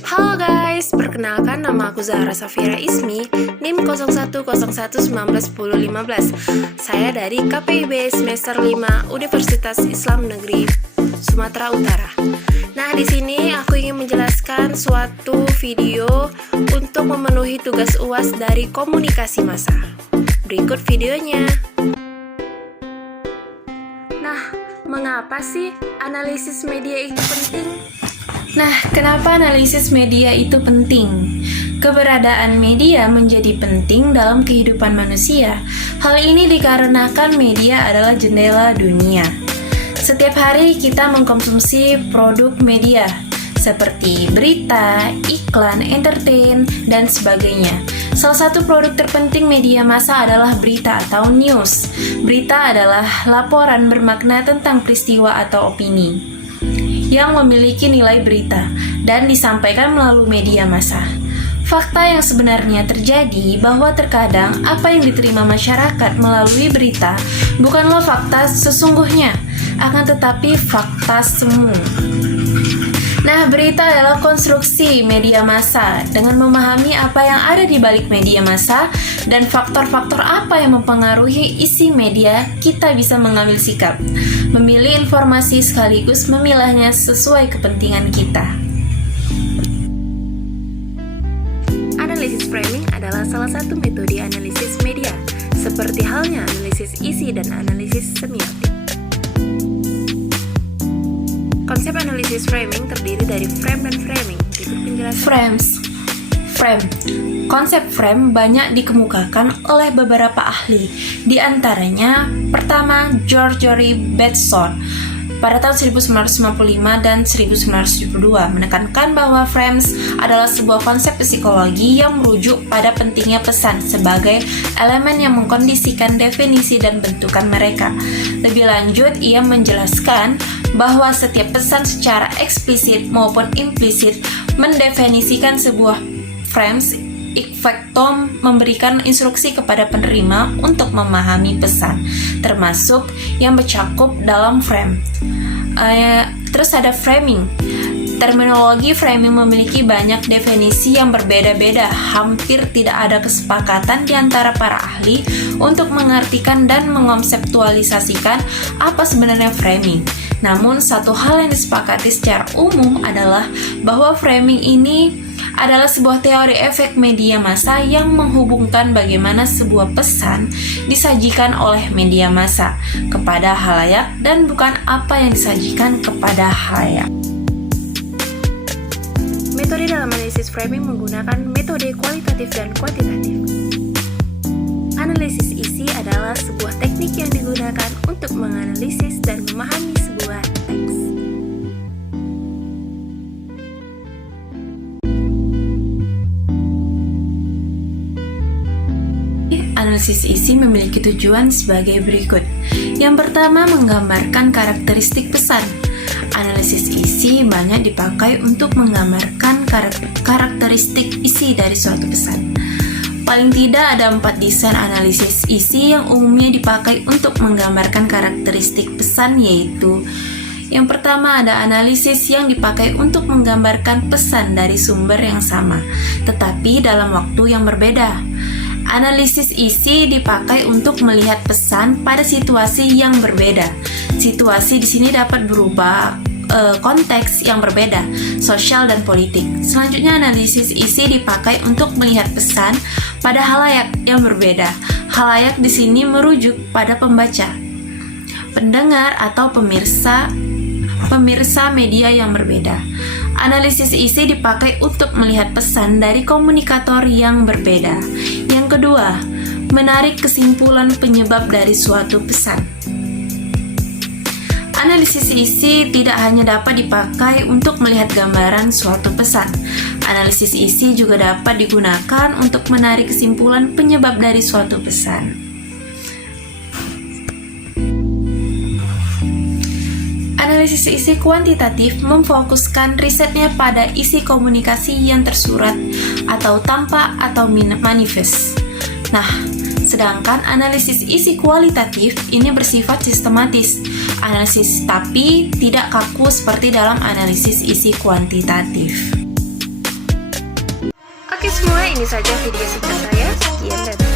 Halo guys, perkenalkan nama aku Zahra Safira Ismi, NIM 0101191015. Saya dari KPIB semester 5 Universitas Islam Negeri Sumatera Utara. Nah, di sini aku ingin menjelaskan suatu video untuk memenuhi tugas UAS dari komunikasi massa. Berikut videonya. Nah, mengapa sih analisis media itu penting? Nah, kenapa analisis media itu penting? Keberadaan media menjadi penting dalam kehidupan manusia. Hal ini dikarenakan media adalah jendela dunia. Setiap hari kita mengkonsumsi produk media seperti berita, iklan, entertain, dan sebagainya. Salah satu produk terpenting media massa adalah berita atau news. Berita adalah laporan bermakna tentang peristiwa atau opini yang memiliki nilai berita dan disampaikan melalui media massa. Fakta yang sebenarnya terjadi bahwa terkadang apa yang diterima masyarakat melalui berita bukanlah fakta sesungguhnya, akan tetapi fakta semu. Nah, berita adalah konstruksi media massa. Dengan memahami apa yang ada di balik media massa dan faktor-faktor apa yang mempengaruhi isi media, kita bisa mengambil sikap, memilih informasi sekaligus memilahnya sesuai kepentingan kita. Analisis framing adalah salah satu metode analisis media, seperti halnya analisis isi dan analisis semiotik. Konsep analisis framing terdiri dari frame dan framing. Berikut penjelasan. Frame. Konsep frame banyak dikemukakan oleh beberapa ahli. Di antaranya, pertama, Gregory Bateson pada tahun 1955 dan 1972 menekankan bahwa frames adalah sebuah konsep psikologi yang merujuk pada pentingnya pesan sebagai elemen yang mengkondisikan definisi dan bentukan mereka. Lebih lanjut, ia menjelaskan bahwa setiap pesan secara eksplisit maupun implisit mendefinisikan sebuah frames facto memberikan instruksi kepada penerima untuk memahami pesan, termasuk yang bercakup dalam frame. Terus ada framing. Terminologi framing memiliki banyak definisi yang berbeda-beda. Hampir tidak ada kesepakatan di antara para ahli untuk mengartikan dan mengkonseptualisasikan apa sebenarnya framing. Namun, satu hal yang disepakati secara umum adalah bahwa framing ini adalah sebuah teori efek media massa yang menghubungkan bagaimana sebuah pesan disajikan oleh media massa kepada khalayak dan bukan apa yang disajikan kepada khalayak. Metode dalam analisis framing menggunakan metode kualitatif dan kuantitatif. Analisis isi adalah sebuah teknik yang digunakan untuk menganalisis dan memahami sebuah teks. Analisis isi memiliki tujuan sebagai berikut. Yang pertama, menggambarkan karakteristik pesan. Analisis isi banyak dipakai untuk menggambarkan karakteristik isi dari suatu pesan. Paling tidak ada 4 desain analisis isi yang umumnya dipakai untuk menggambarkan karakteristik pesan, yaitu yang pertama ada analisis yang dipakai untuk menggambarkan pesan dari sumber yang sama, tetapi dalam waktu yang berbeda. Analisis isi dipakai untuk melihat pesan pada situasi yang berbeda. Situasi di sini dapat berubah konteks yang berbeda, sosial dan politik. Selanjutnya, analisis isi dipakai untuk melihat pesan pada khalayak yang berbeda. Khalayak di sini merujuk pada pembaca, pendengar atau pemirsa media yang berbeda. Analisis isi dipakai untuk melihat pesan dari komunikator yang berbeda. Yang kedua, menarik kesimpulan penyebab dari suatu pesan. Analisis isi tidak hanya dapat dipakai untuk melihat gambaran suatu pesan. Analisis isi juga dapat digunakan untuk menarik kesimpulan penyebab dari suatu pesan. Analisis isi kuantitatif memfokuskan risetnya pada isi komunikasi yang tersurat atau tampak atau manifest. Nah, sedangkan analisis isi kualitatif ini bersifat sistematis, analisis tapi tidak kaku seperti dalam analisis isi kuantitatif. ini saja video singkat saya. Sekian dan